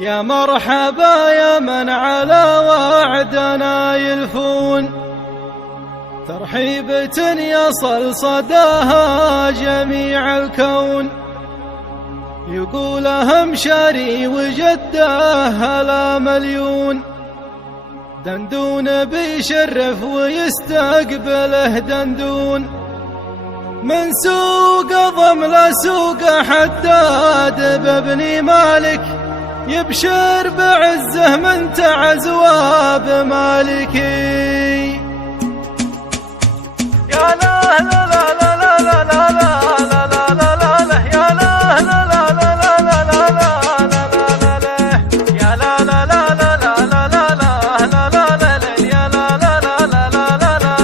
يا مرحبا يا من على وعدنا يلفون، ترحيبة يصل صداها جميع الكون. يقولها مشاري وجده هلا مليون، دندون بيشرف ويستقبله دندون. من سوق ضم لسوق حداد بابن مالك، يبشر بعزه من تعزوى بمالكي. يا لا لا لا لا لا لا لا لا لا لا لا لا يا لا لا لا لا لا لا لا لا لا لا يا لا لا لا لا لا لا لا لا لا لا يا لا لا لا لا لا لا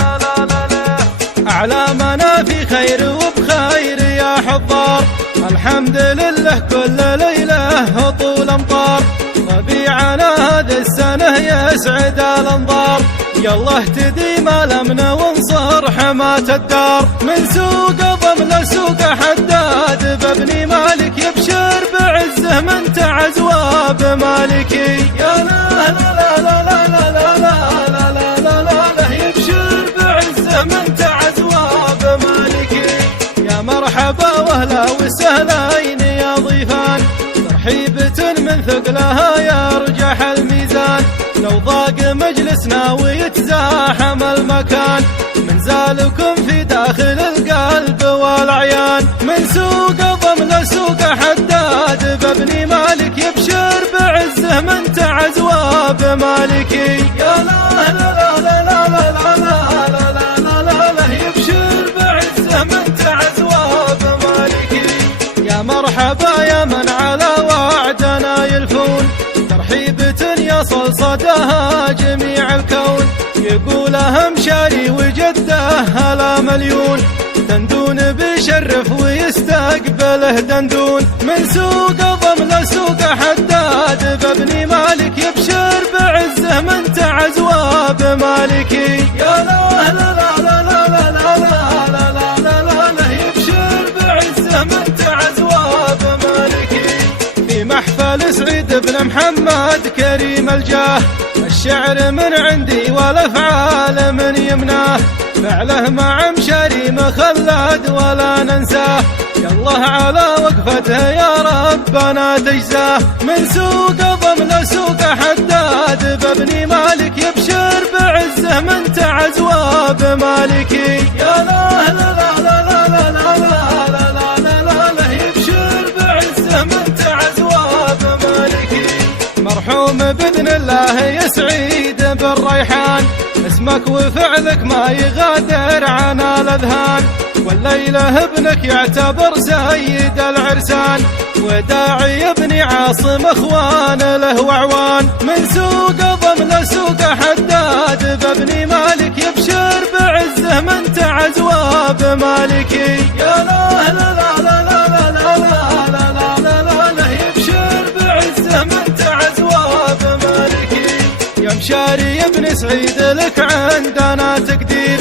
لا لا لا لا. أعلامنا في خير وبخير يا حضار، الحمد لله كل ليلة طول أمطار. ربيعنا هذه السنة يسعد الأنظار، يلا اهتدي ما لمنا وانصر حماة الدار. من سوق ضم لسوق حداد بابن مالك، يبشر بعزه من تعزوى بمالكي. يا لا لا لا لا لا لا لا لا لا لا يبشر بعزه من تعزوى بمالكي. يا مرحبا واهلا وسهلين يا ضيفان، ترحيبة من ثقلها يرجح الميزان. لو ضاق مجلسنا ويتزاحم المكان، منزالكم في داخل القلب والعيان. من سوق ضم لسوق حداد بابن مالك، يبشر بعزه من تعزوى بمالكي. يا لا لا لا لا لا لا لا لا لا لا لا يبشر بعزه من تعزوى بمالكي. يا مرحبا يا من على وعدنا يلفون، ترحيبة يصل صداها جميع الكون. يقولها مشاري وجده هلا مليون، دندون بيشرف ويستقبله دندون. من سوق ضم لسوق حداد بابن مالك، يبشر بعزه من تعزوى بمالكي. يا لا لا لا لا لا لا لا لا لا لا لا يبشر بعزه من تعزوى بمالكي. في محفل سعيد بن محمد كريم الجاه، الشعر من عندي والافعال من يمناه. فعله مع مشاري مخلد ولا ننساه، يالله على وقفته يا ربنا تجزاه. من سوق ضم لسوق حداد بابن مالك، يبشر بعزه من تعزوى بمالكي. يا لا لا لا لا لا لا لا لا لا لا لا يبشر بعزه من تعزوى بمالكي. مرحوم بإذن الله يسعيد بالريحان، اسمك وفعلك ما يغادر عن الأذهان. والليلة ابنك يعتبر سيد العرسان، وداعي ابن عاصم اخوان له وعوان. من سوق ضم لسوق حداد بابن مالك، يبشر بعزه من تعزوى بمالكي. يا لا لا لا لا لا لا لا لا لا لا لا يبشر بعزه من تعزوى بمالكي. يا مشاري ابن سعيد لك عندنا تقدير،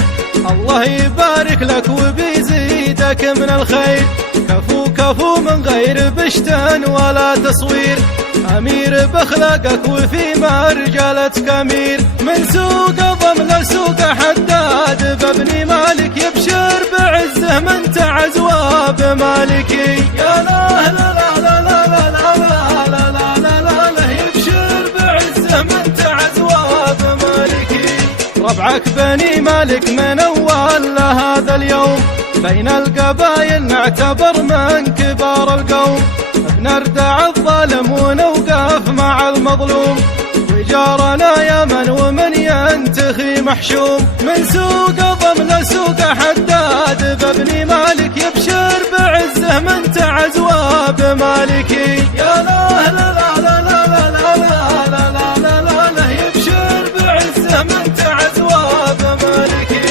الله يبارك لك وبيزيدك من الخير. كفو كفو من غير بشت ولا تصوير، أمير بأخلاقك وفي مرجلتك أمير. من سوق ضم لسوق حداد بابن مالك، يبشر بعزه من تعزوى بمالكي. يا لا لا لا لا لا لا لا لا لا لا لا لا يبشر بعزه من تعزوى بمالكي. ربعك بني مالك من أول لهذا اليوم، بين القبائل نعتبر من كبار القوم. بنردع الظالم ونوقف مع المظلوم، وجارنا يمن ومن ينتخي محشوم. من سوق ضم لسوق حداد بابن مالك، يبشر بعزه من تعزوى بمالكي. يا لا لا لا لا لا لا لا لا لا لا لا يبشر بعزه من تعزوى بمالكي.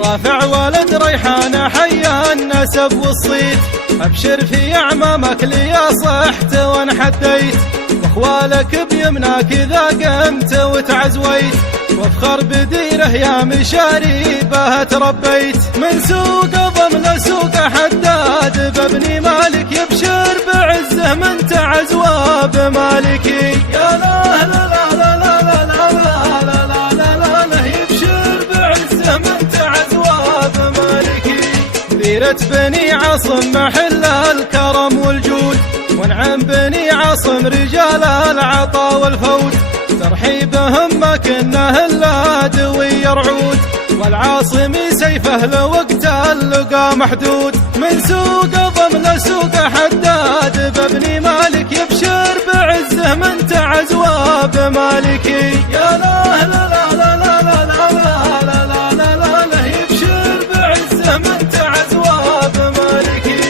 رافع ولد ريحانة حيا النسب والصيت، أبشر في أعمامك لي صحت وانحديت. واخوالك بيمناك إذا قمت وتعزويت، وافخر بديره يا مشاريبه تربيت. من سوق ضم لسوق حداد بابني مالك يبشر بعزه من تعز وبمالكي. يا لا لا لا لا لا لا لا لا لا لا يبشر بعزه من تعز وبمالكي. ديرة بني عاصم محل الكرم والجود، وانعم بني عاصم رجال العطا والفوت. ترحيبهم ما كنه الا دوي رعود، والعاصم سيفه لوقت اللقى محدود. من سوق ضم لسوق حداد بابني مالك يبشر بعزه من تعز وبمالكي. يا لا لا لا لا لا لا لا لا لا لا لا يبشر بعزه من تعز وبمالكي.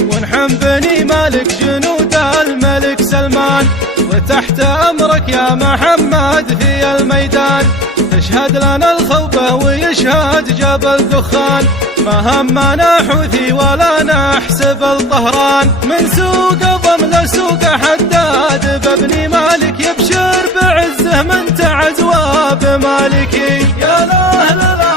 وانحم بني مالك جنود الملك سلمان، وتحت أمرك يا محمد في الميدان. تشهد لنا الخوبة ويشهد جبل دخان، ما همنا حوثي ولا نحسب الطهران. من سوق ضم لسوق حداد بابني مالك يبشر بعزه من تعز وبمالكي. يا لا لا لا